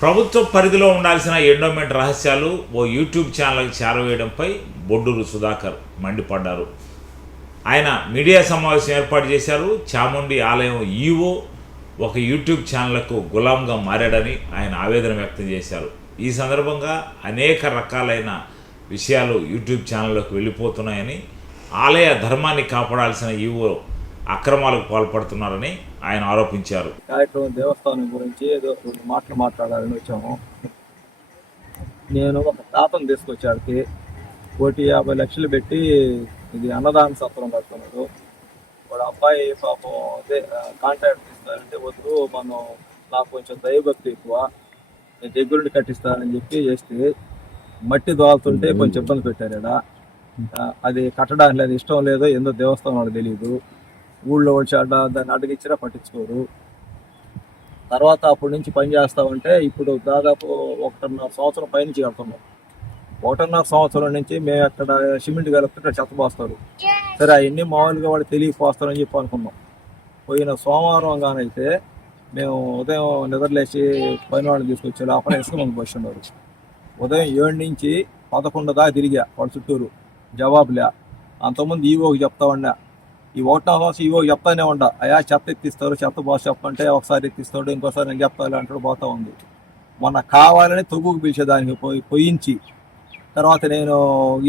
ప్రభుత్వ పరిధిలో ఉండాల్సిన ఎండోమెంట్ రహస్యాలు ఓ యూట్యూబ్ ఛానల్కి చేరవేయడంపై బొడ్డూరు సుధాకర్ మండిపడ్డారు. ఆయన మీడియా సమావేశం ఏర్పాటు చేశారు. చాముండి ఆలయం ఈవో ఒక యూట్యూబ్ ఛానళ్లకు గులాంగా మారాడని ఆయన ఆవేదన వ్యక్తం చేశారు. ఈ సందర్భంగా అనేక రకాలైన విషయాలు యూట్యూబ్ ఛానళ్లకు వెళ్ళిపోతున్నాయని, ఆలయ ధర్మాన్ని కాపాడాల్సిన ఈవో అక్రమాలకు పాల్పడుతున్నారని ఆయన ఆరోపించారు. కార్యక్రమం దేవస్థానం గురించి ఏదో కొన్ని మాటలు మాట్లాడాలని వచ్చాము. నేను ఒక తాతను తీసుకొచ్చాడికి 1,50,00,000 పెట్టి ఇది అన్నదాన సత్రం కడుతున్నాడు. వాడు అబ్బాయి పాపం అదే కాంట్రాక్ట్ ఇస్తారంటే వద్దు, మనం నాకు కొంచెం దైవభక్తి ఎక్కువ, నేను దగ్గరుండి కట్టిస్తానని చెప్పి చేస్తే మట్టి దోలుతుంటే కొంచెం ఇబ్బంది పెట్టారు. అది కట్టడానికి లేదు, ఇష్టం లేదో ఏందో దేవస్థానం వాళ్ళకి తెలియదు. ఊళ్ళో వచ్చి దాన్ని అడిగిచ్చినా పట్టించుకోరు. తర్వాత అప్పటి నుంచి పని చేస్తామంటే ఇప్పుడు దాదాపు 1.5 సంవత్సరం పైనుంచి వెళ్తున్నాం. 1.5 సంవత్సరం నుంచి మేము అక్కడ సిమెంట్ కలిపితే ఇక్కడ చెత్త పోస్తారు. సరే అవన్నీ మామూలుగా వాడు తెలియకపోస్తారని చెప్పి అనుకున్నాం. పోయిన సోమవారం గానైతే మేము ఉదయం నిద్రలేసి పని వాళ్ళని తీసుకొచ్చి లోపల ఇసుక మంది పోస్తున్నారు. ఉదయం 7 నుంచి 11 దాకా తిరిగా వాడు చుట్టూరు, జవాబులే. అంతకుముందు ఈవోకి చెప్తా ఉన్నా, ఈ 1.5 సంవత్సరం ఈవోకి చెప్తానే ఉండా, అయా చెత్త ఎత్తిస్తారు, చెత్త బాస్ చెప్పంటే ఒకసారి ఎత్తిస్తాడు, ఇంకోసారి నేను చెప్తాను అంటాడు, పోతా ఉంది. మొన్న కావాలని తొగ్గుకు పిలిచేదానికి పోయించి తర్వాత నేను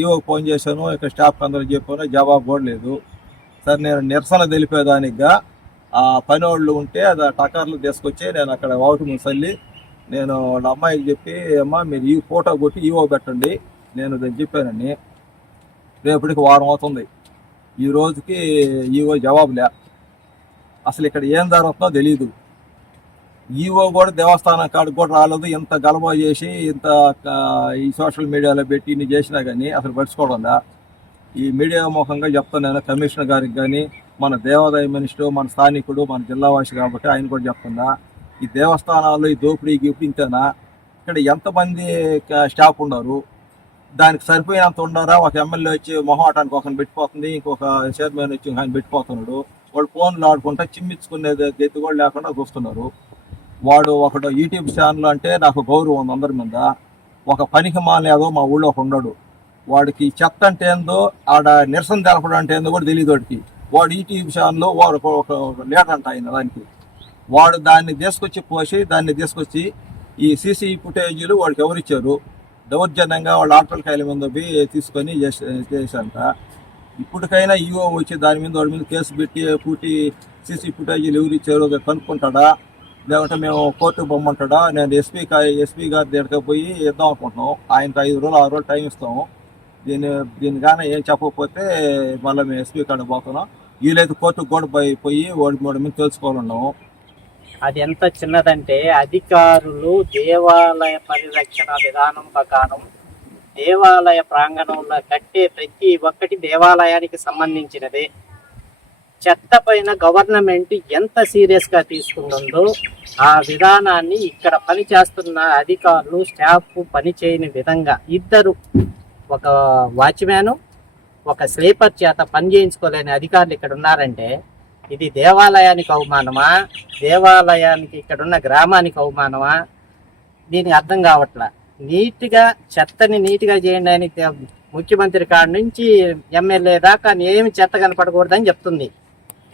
ఈవోకి ఫోన్ చేశాను, ఇక్కడ స్టాఫ్ అందరూ చెప్పాను, జవాబు కూడా లేదు. సరే నేను నిరసన తెలిపేదానిగా ఆ పని వాళ్ళు ఉంటే అది టకర్లు తీసుకొచ్చి నేను అక్కడ వాటి ముసల్లి నేను వాళ్ళ అమ్మాయికి చెప్పి, అమ్మ మీరు ఈ ఫోటో కొట్టి ఈవో పెట్టండి నేను చెప్పానని. రేపటికి వారం అవుతుంది, ఈ రోజుకి ఈవో జవాబులే. అసలు ఇక్కడ ఏం జరుగుతుందో తెలియదు. ఈవో కూడా దేవస్థానం కాడికి కూడా రాలేదు. ఇంత గలబా చేసి ఇంత ఈ సోషల్ మీడియాలో పెట్టి ఇన్ని చేసినా కానీ అసలు పడుచుకోవడంలా. ఈ మీడియా ముఖంగా చెప్తాను నేను కమిషనర్ గారికి కానీ, మన దేవాదాయ మినిస్టర్, మన స్థానికుడు, మన జిల్లావాసి కాబట్టి ఆయన కూడా చెప్తున్నా, ఈ దేవస్థానాల్లో ఈ దోపిడీ గిఫ్ట్ ఇంతేనా? ఇక్కడ ఎంతమంది స్టాఫ్ ఉన్నారు? దానికి సరిపోయినంత ఉన్నారా? ఒక ఎమ్మెల్యే వచ్చి మొహమాటానికి ఒకరిని పెట్టిపోతుంది, ఇంకొక చైర్మన్ వచ్చి ఆయన పెట్టిపోతున్నాడు. వాళ్ళు ఫోన్లు ఆడుకుంటా చిమ్మించుకునేది గెత్తి కూడా లేకుండా చూస్తున్నారు. వాడు ఒకడు యూట్యూబ్ ఛానల్ అంటే నాకు గౌరవం ఉంది అందరి మీద. ఒక పనికి మానేదో మా ఊళ్ళో ఒక ఉన్నాడు, వాడికి చెత్త అంటే ఏందో, ఆడ నిరసన తెలపడం అంటే ఏందో కూడా తెలియదు వాడికి. వాడు యూట్యూబ్ ఛానల్లో వాడు ఒక లీడర్ అంట ఆయన. దానికి వాడు దాన్ని తీసుకొచ్చి ఈ సీసీ ఫుటేజీలు వాడికి ఎవరిచ్చారు? దౌర్జన్యంగా వాళ్ళు ఆటలకాయల మీద తీసుకొని చేశారంట. ఇప్పటికైనా ఈవో వచ్చి దాని మీద వాడి మీద కేసు పెట్టి పూర్తి సీసీ ఫుటేజీలు ఎవరు ఇచ్చారో కనుక్కుంటాడా, లేకుంటే మేము కోర్టుకు పొమ్మంటాడా? నేను ఎస్పీ గారి దగ్గరికి పోయి ఇద్దాం అనుకుంటున్నాం. ఆయనకు 5 రోజులు 6 రోజులు టైం ఇస్తాము. దీని కానీ ఏం చెప్పకపోతే మళ్ళీ మేము ఎస్పీ కాడికి పోతున్నాం. వీలైతే కోర్టుకు కూడా పోయి వాడి మీద తెలుసుకోవాలన్నాము. అది ఎంత చిన్నదంటే, అధికారులు దేవాలయ పరిరక్షణ విధానం ప్రకారం దేవాలయ ప్రాంగణంలో కట్టే ప్రతి ఒక్కటి దేవాలయానికి సంబంధించినదే. చెత్త పైన గవర్నమెంట్ ఎంత సీరియస్గా తీసుకుంటుందో ఆ విధానాన్ని ఇక్కడ పనిచేస్తున్న అధికారులు, స్టాఫ్ పని చేయని విధంగా ఇద్దరు, ఒక వాచ్మ్యాను, ఒక స్లీపర్ చేత పని చేయించుకోలేని అధికారులు ఇక్కడ ఉన్నారంటే ఇది దేవాలయానికి అవమానమా, దేవాలయానికి ఇక్కడున్న గ్రామానికి అవమానమా? దీనికి అర్థం కావట్లా. నీట్గా చెత్తని నీట్గా చేయండి అని ముఖ్యమంత్రి కాడి నుంచి ఎమ్మెల్యే దాకా ఏమి చెత్త కనపడకూడదని చెప్తుంది.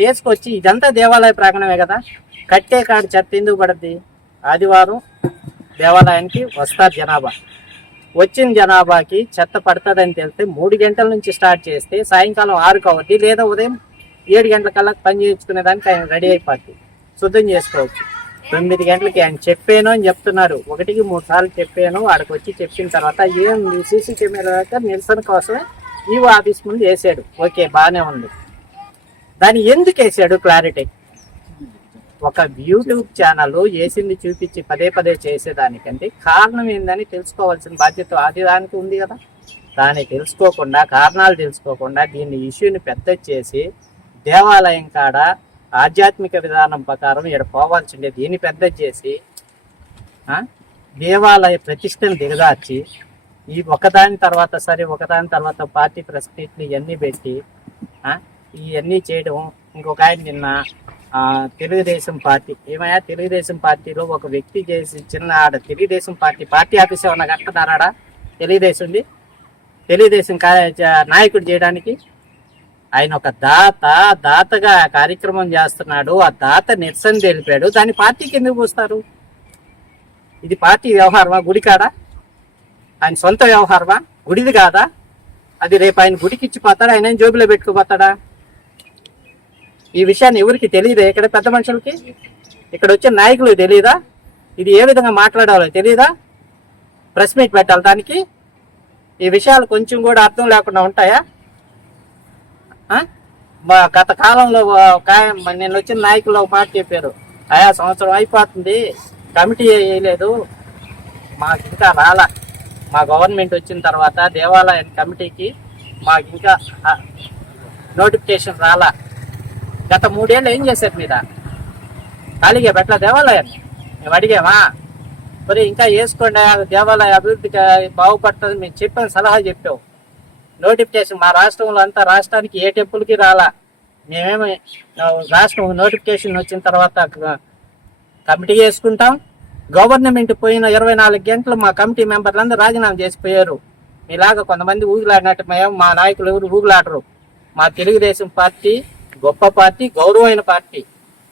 తీసుకొచ్చి ఇదంతా దేవాలయ ప్రాంగణమే కదా, కట్టే కాడ చెత్త ఎందుకు పడుద్ది? ఆదివారం దేవాలయానికి వస్తారు జనాభా, వచ్చిన జనాభాకి చెత్త పడుతుందని తెలిస్తే 3 గంటల నుంచి స్టార్ట్ చేస్తే సాయంకాలం 6 అవుద్ది, లేదా ఉదయం 7 గంటల కల్లా పని చేయించుకునేదానికి ఆయన రెడీ అయిపోద్ది, శుద్ధం చేసుకోవచ్చు. 9 గంటలకి ఆయన చెప్పాను అని చెప్తున్నారు. 1కి 3 సార్లు చెప్పాను. ఆడికి వచ్చి చెప్పిన తర్వాత ఏం సీసీ కెమెరా నిరసన కోసమే ఈవో ఆఫీస్ ముందు వేసాడు. ఓకే, బాగానే ఉంది. దాన్ని ఎందుకు వేసాడు? క్లారిటీ. ఒక యూట్యూబ్ ఛానల్ వేసింది చూపించి పదే చేసేదానికంటే కారణం ఏందని తెలుసుకోవాల్సిన బాధ్యత ఆదిదానికి ఉంది కదా. దాన్ని తెలుసుకోకుండా, కారణాలు తెలుసుకోకుండా దీన్ని ఇష్యూని పెద్ద చేసి దేవాలయం కాడ ఆధ్యాత్మిక విధానం ప్రకారం ఇక్కడ పోవాల్సిందే దీన్ని పెద్ద చేసి దేవాలయ ప్రతిష్టను దిగదార్చి ఈ ఒకదాని తర్వాత పార్టీ ప్రెస్ మీట్లు ఇవన్నీ పెట్టి ఇవన్నీ చేయడం. ఇంకొక ఆయన నిన్న తెలుగుదేశం పార్టీ ఏమయ్యా, తెలుగుదేశం పార్టీలో ఒక వ్యక్తి చేసి చిన్న ఆడ తెలుగుదేశం పార్టీ ఆఫీస్ ఏమన్నా కట్టున్నారాడా? తెలుగుదేశం నాయకుడు చేయడానికి ఆయన ఒక దాతగా కార్యక్రమం చేస్తున్నాడు. ఆ దాత నిరసన తెలిపాడు, దాన్ని పార్టీకి ఎందుకు పోస్తారు? ఇది పార్టీ వ్యవహారమా? గుడి కాడా? ఆయన సొంత వ్యవహారమా? గుడిది కాదా అది? రేపు ఆయన గుడికి ఇచ్చిపోతాడా? ఆయన జోబులో పెట్టుకుపోతాడా? ఈ విషయాన్ని ఎవరికి తెలియదా? ఇక్కడ పెద్ద మనుషులకి, ఇక్కడ వచ్చిన నాయకులకు తెలియదా? ఇది ఏ విధంగా మాట్లాడాలో తెలియదా? ప్రెస్ మీట్ పెట్టాలి దానికి? ఈ విషయాలు కొంచెం కూడా అర్థం లేకుండా ఉంటాయా? గత కాలంలో నేను వచ్చిన నాయకులు ఒక మాట చెప్పారు, సంవత్సరం అయిపోతుంది, కమిటీ వేయలేదు, మాకు ఇంకా రాలా, మా గవర్నమెంట్ వచ్చిన తర్వాత దేవాలయ కమిటీకి మాకు ఇంకా నోటిఫికేషన్ రాలా. గత 3 ఏళ్ళు ఏం చేశారు? మీద ఖాళీగా పెట్టలే దేవాలయాన్ని? మేము అడిగామా? మరి ఇంకా వేసుకోండి, దేవాలయ అభివృద్ధికి బాగుపడుతుంది మేము చెప్పాను, సలహా చెప్పావు. నోటిఫికేషన్ మా రాష్ట్రంలో అంతా రాష్ట్రానికి ఏ టెంపుల్కి రాలా. మేమేమి రాష్ట్రం నోటిఫికేషన్ వచ్చిన తర్వాత కమిటీ వేసుకుంటాం. గవర్నమెంట్ పోయిన 24 గంటలు మా కమిటీ మెంబర్లందరూ రాజీనామా చేసిపోయారు. ఇలాగ కొంతమంది ఊగులాడినట్టు మేము, మా నాయకులు ఎవరు ఊగులాడరు. మా తెలుగుదేశం పార్టీ గొప్ప పార్టీ, గౌరవమైన పార్టీ.